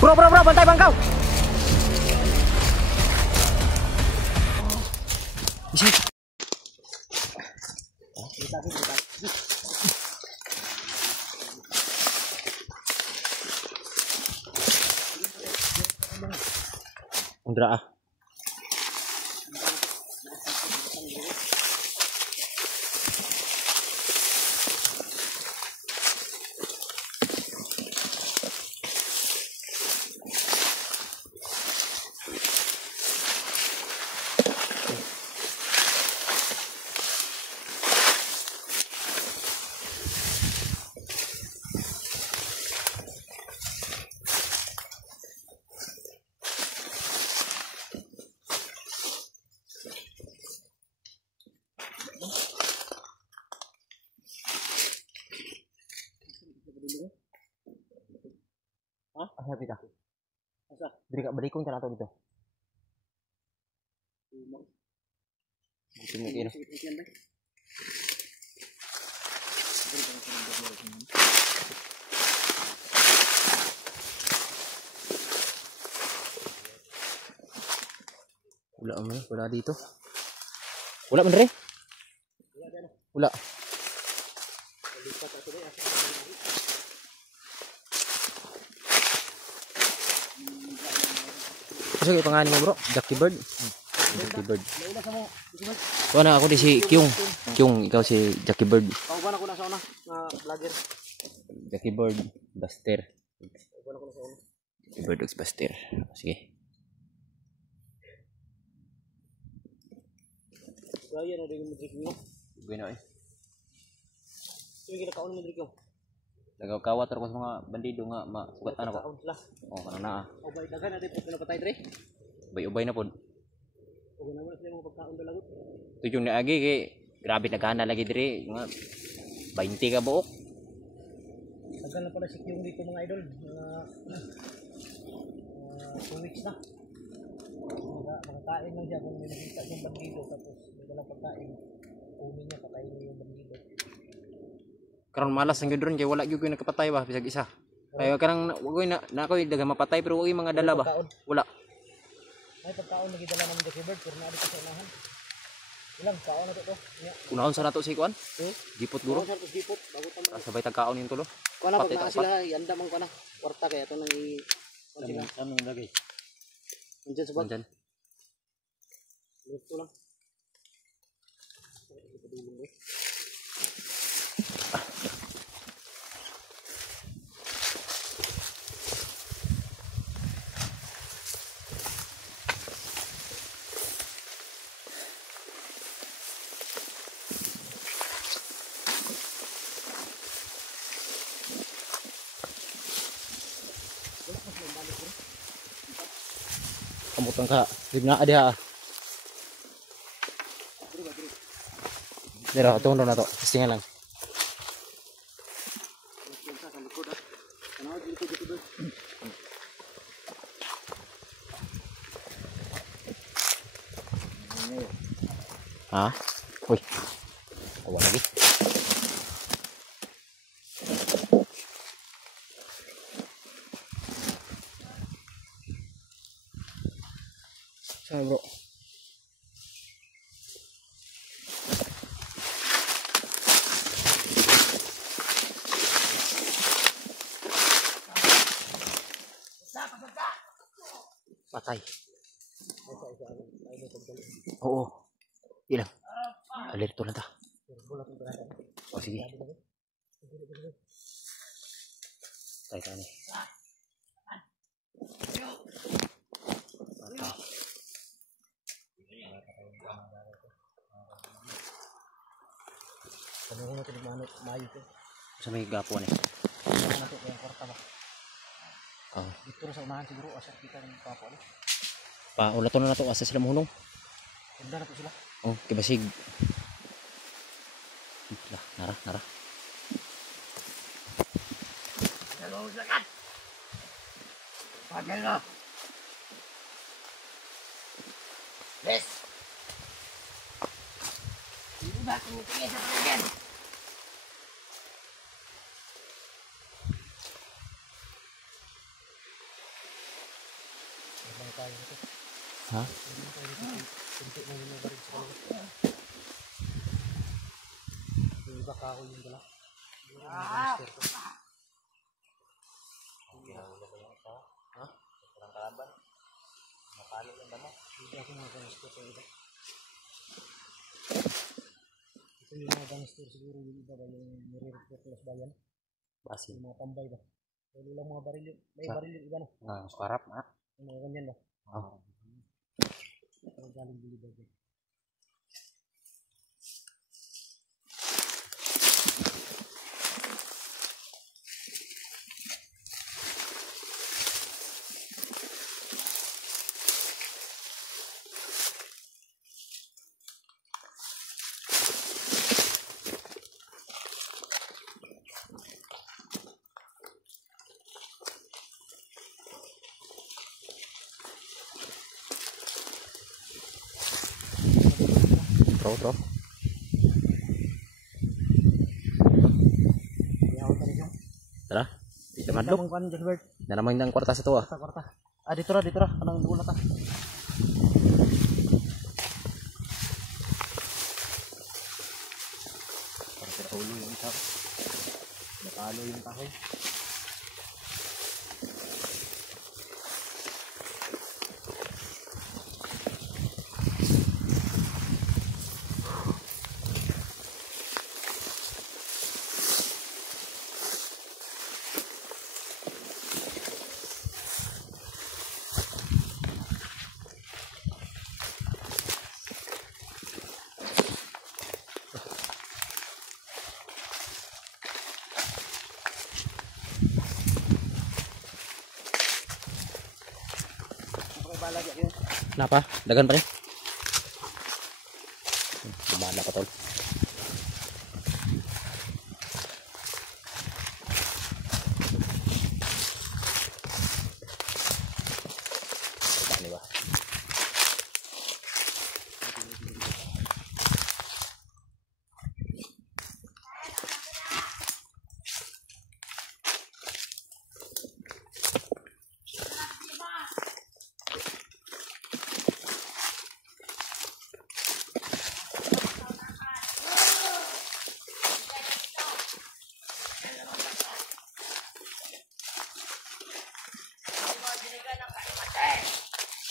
Bro, bantai bang kau. Undra ah. Asa kita? Asa? Berikong ka na to dito. Tingin ko. Wala dito. Wala man re? Wala. Kasi kayo pangalan mo bro? Jackie Bird? Jackie Bird. Wala ako di si Kyung. Kyung, ikaw si Jackie Bird. Pauban ako na sa una na vlogger. Jackie Bird, Buster. Jackie Bird, Buster. Sige. Gaya na din mo drink mo. Bueno eh. Sige kita kaon mo drink mo. Nagkawat ko sa mga bandido nga masugatan ako. Oh, kana na. Ubay dagan natin pud napatay dre. Ubay na pod. Ubay na mo sila mo pagkaon dalagot. Tuyong na agi kay grabe nagana lagi dire nga 20 ka buok. Dagan na pala si Kyung dito mga idol. Mga 2 weeks na. Makakain lang siya kung may nakita siyang bandido tapos may dalang pagkain. Kunin niya, patayin niya yung bandido. Karon malas ang gyud ron kay wala gyud ko nakapatay ba bisag isa. Kaya kanang wagoy na ako'y dagang mapatay pero wagi mga dala ba. Wala. May pagkaon lagi dala naman Jackie Bird pero na dito sa unahan. Ilang kaon na to? Unahon sa nato si kuan? Gipot guro. Gipot bago ta. Sabay tagkaon yung tulo. Kuan na pag naa sila yanda man kuan na. Kwarta kaya to nang i sila. Ano lagi? Andiyan sa bag. Andiyan. Ito lang. Kamutan ka. Libna ada. Dira, tunggu na to. Testingan lang. Ha? Uy. Awa lagi. Saan bro? Patay. Oo. Ilang. Alerto na ta. O sige. Patay ka ni. Ano mo tinigmanot mayo ko. Sa may gapo ni. Ano to yung kwarta ba? Oh. Dito sa unahan siguro asar kita ng papa. Ulaton na nato asa sila mohunong. Ganda na po sila. Oh, kibasig. Lah, nara. Hello, zakat. Pagal na. Yes. Hindi ba kumitingin sa pagyan? Ha? Iba ka ako yung dala. Ha? Kurang kalaban. Mapalo lang mo. Hindi ako mga gangster sa iba. Ito yung mga gangster siguro yung iba ba yung nire-report sa bayan. Basi. Yung mga tambay ba. Wala lang mga baril. May baril yung iba na. Suarap ha. Yung mga ganyan ba. Oh. Ang galing bilibad ba. Tro. Iyaw tadi siya. Tara. Kita madlok. Ang kuan Gilbert. Na naman ng kwarta sa tuwa. Kwarta. Ah dito ra. Kanang dulo ta. Para sa ulo yung isa. Natalo yung kahoy. Napa? Dagan pa rin? Bahala pa tol. Ini ba?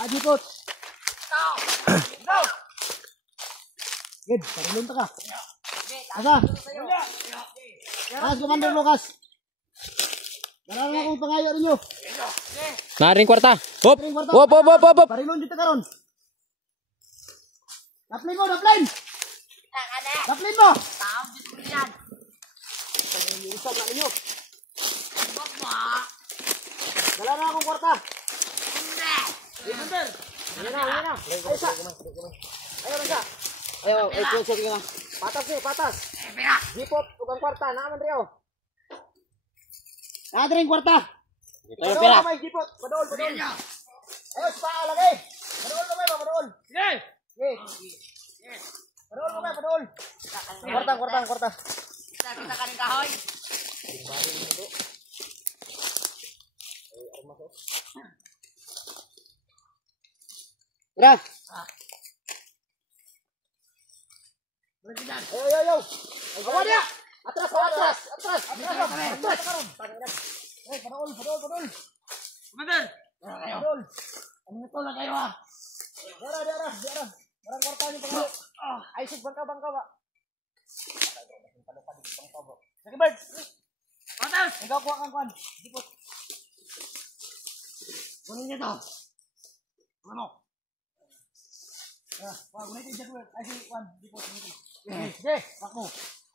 Adipot. Go. Gid, parilon ta ka. Asa? Commander Lucas. Dalawa na akong pangayo ninyo. Naring kwarta. Hop. Hop. Parilon dito karon. Daplin mo. Daplin mo. Tao dito yan. Isa na ninyo. Dalawa na akong kwarta. Commander. Ayan na. Ay, isa. Ayaw na siya. Ayaw, sige nga. Patas. Jipot, ugang kwarta. Naaman rin ako. Nakadring kwarta. Padool kamay, jipot. Padool. Ayaw, spaa lagi. Padool kamay ba, padool. Sige. Padool kamay, padool. Kwarta. Kita ka rin kahoy. Tira. Ayo. Awan dia. Atras. Eh, padool. Commander. Padool. Ano ito lang kayo ha? Diara. Barang kwarta niyo pangayo. Ay, sig bangka ba? Sige, Bert. Patas. Ikaw kuha kang kwan. Dipot. Kunin niyo to. Ano? Wag mo ito dyan. Ay, si kwan. Dipot. Sige, pakmo.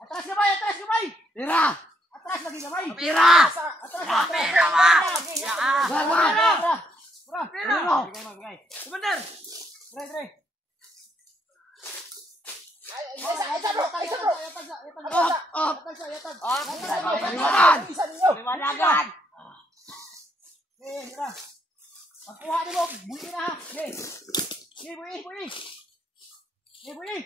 Atras gamay. Tira. Atras lagi gamay. Tira. Atras. Tira ba? Tira. na. Komander. Liwanagan. Magkuha din mo, buwi na ha. Buwi.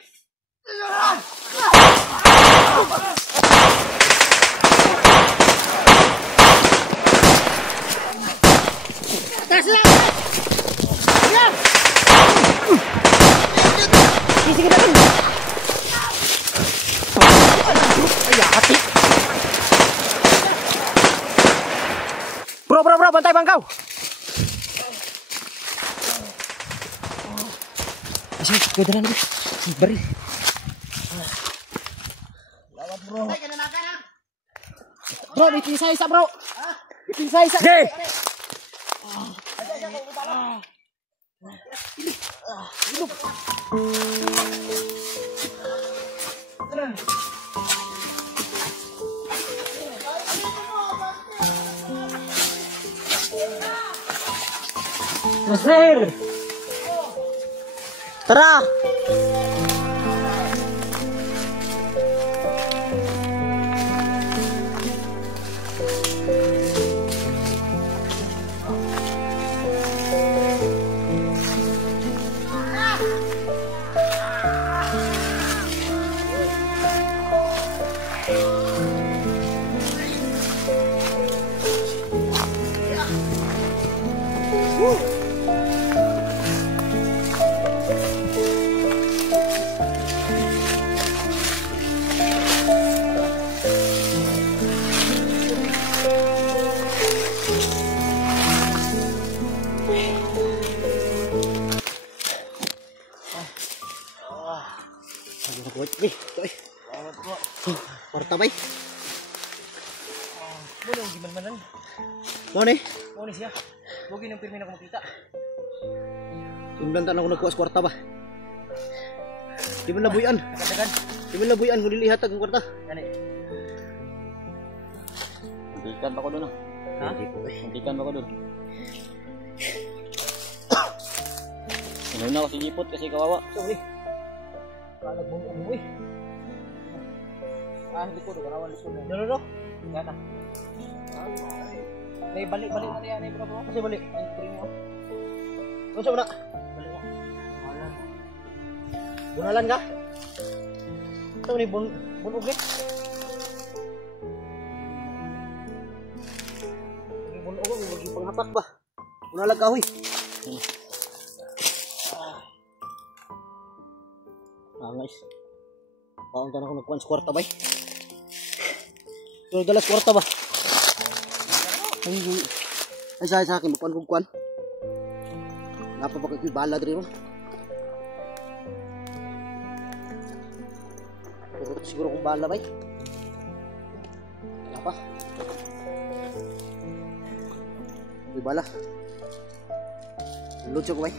Bro, bantai bangkau. Masih kebetulan bro. Beri. Bro, dipisah-isah bro. Dipisah-isah. Oke. Mesir. Tara. Kwarta bay. Boleh gimana? Mo ni? Oh ni siya. Huwag yun ang pirmin ako makita. Sundan ta na ako nagkuha sa kwarta ba. Di man labuyan. Nakadagan. Di man labuyan kung dilihat ang kwarta. Gani. Hentikan pa ko doon. Ha? Hentikan pa ko doon. Inuna ko si Jipot kasi kawawa. So ni. Kalag mo mo eh. Hindi ko dogarawan dito. No. Gana. Nay balik na yan bro. Kasi balik. Bring mo. Unsa man na? Balik mo. Bunalan ka? Ito ni bunog eh. Bunog ko, magiging panghapak ba? Bunalan ka huy. Guys. Kaon ka na ako nagkuhan sa kwarta ba? Pero dalas kwarta ba? Ay sa akin, magkuhan kong kuhan. Napapakit yung bala dito. Siguro kung bala ba? Wala pa. May bala. Load siya ko ba?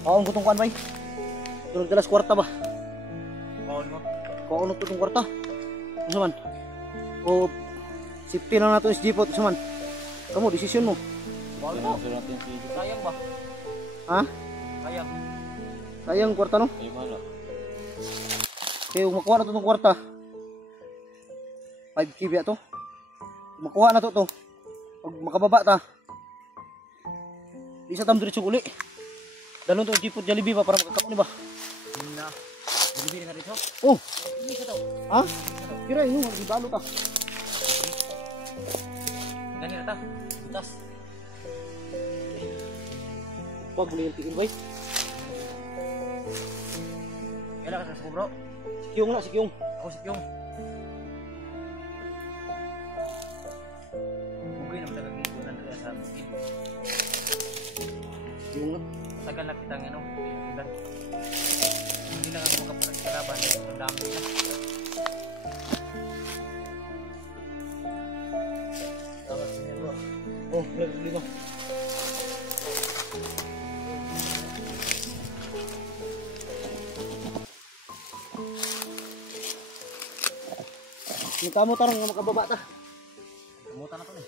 Kaon ko itong kuhan ba? Tulog dalas kwarta ba? Bawal mo. Kaon ito itong kwarta. Ano man? O safety lang natin sa Jipot. Ano man? Kamu, desisyon mo. Bawal Yan mo. ang natin si Jipot. Sayang ba? Ha? Sayang. Sayang kwarta no? Kayo bahala. Kaya kung makuha na ito itong kwarta 5K biya to. Kung makuha na to. Pag makababa ta isa tam diretso uli. Dalon to Jipot Jollibee pa para makakaon ba? Hindi na. Bili na rito. Oh, Hindi sa to. ha? Kira yun, magbalo ta. Gani na ta. Butas. Pag buli yung tingin ba? Kailan ka sa bro? Sikyong na, sikyong. Ako si Kyong. Bugay naman talagang ikunan nila sa amin. Sikyong na. Tagal na kitang ano. Ulan. Hindi lang ako makapagkalaban. Ang dami na. Tawag niya bro. Oh, lima. Kamo tarong nga makababa ta. Kamutan na to ni.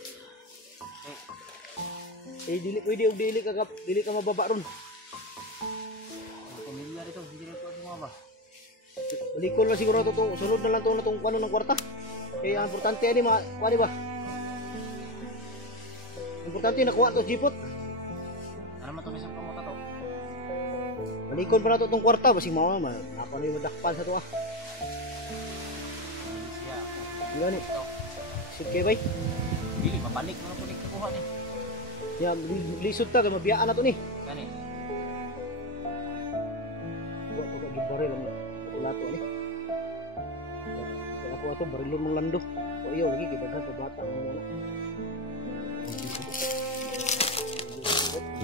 Dili pwede og dili ka mababa ron. Pamilya dito, hindi rin ko mo ba? Balikon lang siguro to, sulod na lang to na tong kuno ng kwarta. Kaya ang importante ani kuani ba? Importante nakuha to jipot. Ano man to bisang kamuta to? Balikon pa na to tong kwarta basig mao man. Ako ni madakpan sa to ah. Siya. Gani. Sige bay. Dili mabalik na ko ni kuha ni. Ya lisod ta kay mabiyaan na to ni. Gani. Wa ko gibare lang. Wala to ni. Ako ato barilon mong lando. O iyo lagi kay daghan sa bata mo na.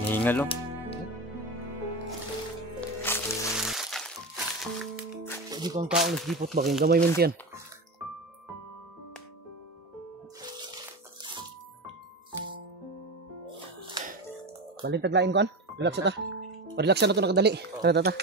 Hingal lo. Di kang tao ni gipot ba kay gamay man tiyan. Balintag lain kon. Relax ta. Relax na to nakadali. Tara tara.